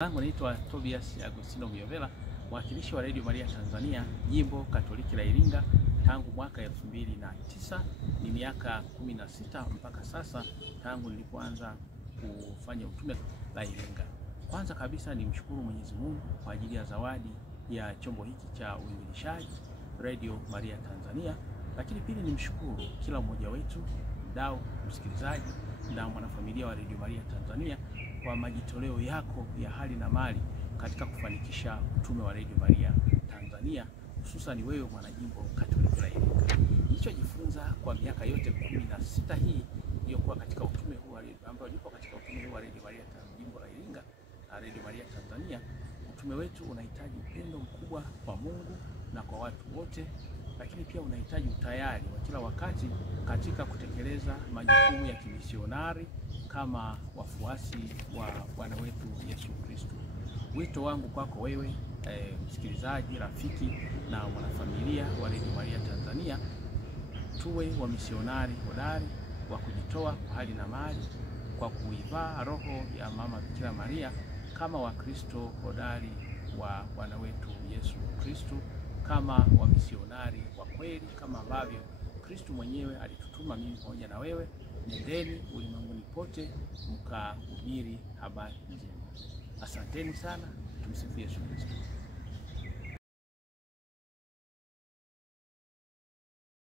Langu naitwa Tobias Agostino Myovela, mwakilishi wa Radio Maria Tanzania, Jimbo Katoliki la Iringa tangu mwaka 2009. Ni miaka 16 mpaka sasa tangu nilipoanza kufanya utume la Iringa. Kwanza kabisa nimshukuru Mwenyezi Mungu kwa ajili ya zawadi ya chombo hiki cha uinjilishaji Radio Maria Tanzania, lakini pili nimshukuru kila mmoja wetu, mdau, msikilizaji na mwanafamilia wa Radio Maria Tanzania kwa majitoleo yako ya hali na mali katika kufanikisha utume wa Radio Maria Tanzania, hususan wewe mwanajimbo Katoliki la Iringa. Nilichojifunza kwa miaka yote 16 hii iliyokuwa katika utume huu ambao nipo katika utume huu wa Radio Maria Jimbo la Iringa na Radio Maria Tanzania, utume wetu unahitaji upendo mkubwa kwa Mungu na kwa watu wote, lakini pia unahitaji utayari wa kila wakati katika kutekeleza majukumu ya kimisionari kama wafuasi wa Bwana wetu Yesu Kristo. Wito wangu kwako wewe msikilizaji, rafiki na mwanafamilia wa Radio Maria Tanzania, tuwe wamisionari hodari wa kujitoa kwa hali na mali kwa kuivaa roho ya Mama Bikira Maria kama Wakristo hodari wa Bwana wetu Yesu Kristo, kama wamisionari wa kweli, kama ambavyo Kristo mwenyewe alitutuma mimi pamoja na wewe. Nendeni ulimwenguni pote mkahubiri habari njema. Asanteni sana. Tumsifu Yesu Kristo.